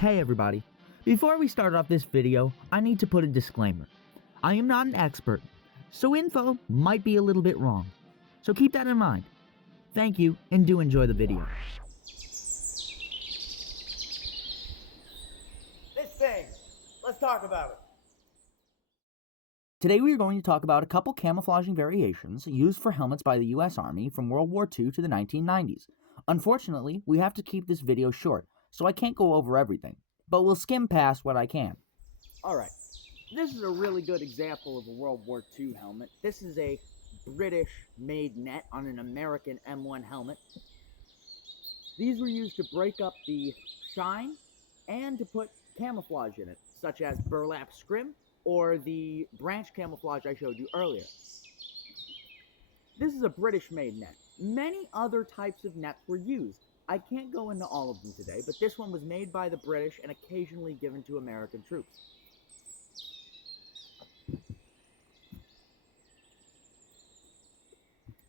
Hey everybody, before we start off this video, I need to put a disclaimer. I am not an expert, so info might be a little bit wrong. So keep that in mind. Thank you, and do enjoy the video. This thing, let's talk about it. Today we are going to talk about a couple camouflaging variations used for helmets by the US Army from World War II to the 1990s. Unfortunately, we have to keep this video short, so I can't go over everything, but we'll skim past what I can. Alright, this is a really good example of a World War II helmet. This is a British-made net on an American M1 helmet. These were used to break up the shine and to put camouflage in it, such as burlap scrim or the branch camouflage I showed you earlier. This is a British-made net. Many other types of nets were used. I can't go into all of them today, but this one was made by the British and occasionally given to American troops.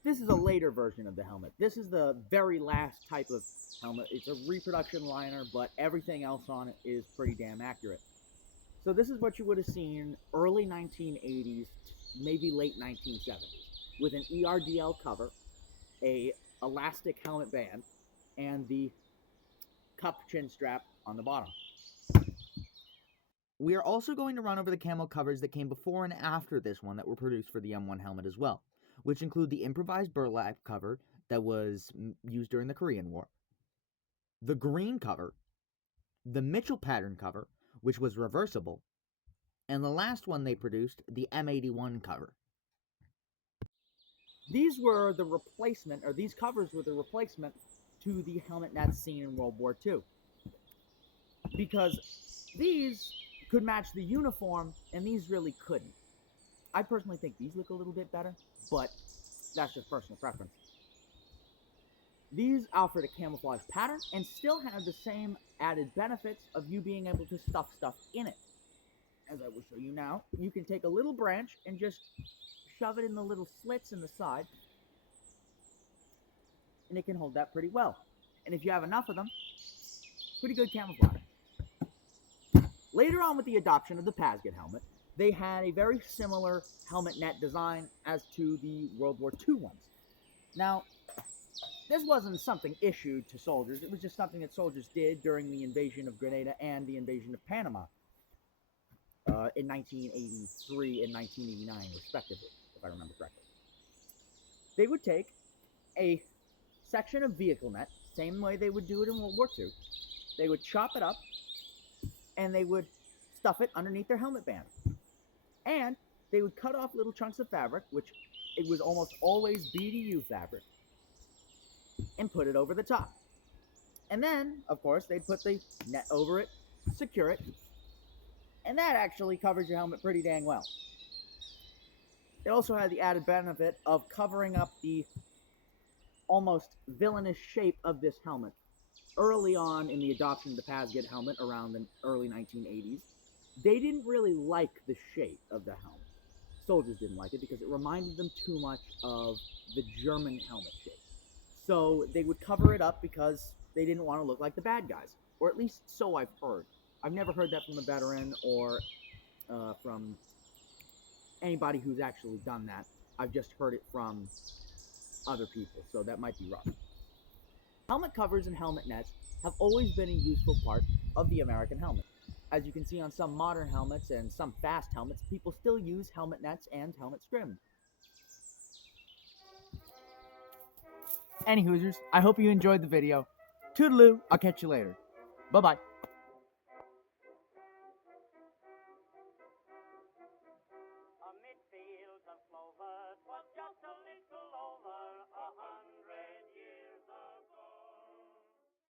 This is a later version of the helmet. This is the very last type of helmet. It's a reproduction liner, but everything else on it is pretty damn accurate. So this is what you would have seen early 1980s, maybe late 1970s, with an ERDL cover, a elastic helmet band, and the cup chin strap on the bottom. We are also going to run over the camo covers that came before and after this one that were produced for the M1 helmet as well, which include the improvised burlap cover that was used during the Korean War, the green cover, the Mitchell pattern cover, which was reversible, and the last one they produced, the M81 cover. These were the replacement, or these covers were the replacement to the helmet nets seen in World War II. Because these could match the uniform, and these really couldn't. I personally think these look a little bit better, but that's just personal preference. These offered a camouflage pattern and still had the same added benefits of you being able to stuff stuff in it. As I will show you now, you can take a little branch and just shove it in the little slits in the side, and it can hold that pretty well. And if you have enough of them, pretty good camouflage. Later on, with the adoption of the Pasget helmet, they had a very similar helmet net design as to the World War II ones. Now, this wasn't something issued to soldiers. It was just something that soldiers did during the invasion of Grenada and the invasion of Panama in 1983 and 1989, respectively, if I remember correctly. They would take a section of vehicle net, same way they would do it in World War II. They would chop it up, and they would stuff it underneath their helmet band. And they would cut off little chunks of fabric, which it was almost always BDU fabric, and put it over the top. And then, of course, they'd put the net over it, secure it, and that actually covers your helmet pretty dang well. It also had the added benefit of covering up the almost villainous shape of this helmet. Early on in the adoption of the Pasget helmet around the early 1980s, they didn't really like the shape of the helmet. Soldiers didn't like it because it reminded them too much of the German helmet shape. So they would cover it up because they didn't want to look like the bad guys. Or at least so I've heard. I've never heard that from a veteran or from anybody who's actually done that. I've just heard it from other people, so that might be wrong. Helmet covers and helmet nets have always been a useful part of the American helmet. As you can see on some modern helmets and some fast helmets, people still use helmet nets and helmet scrim. Any Hoosiers, I hope you enjoyed the video. Toodaloo, I'll catch you later. Bye-bye. Amid fields of clover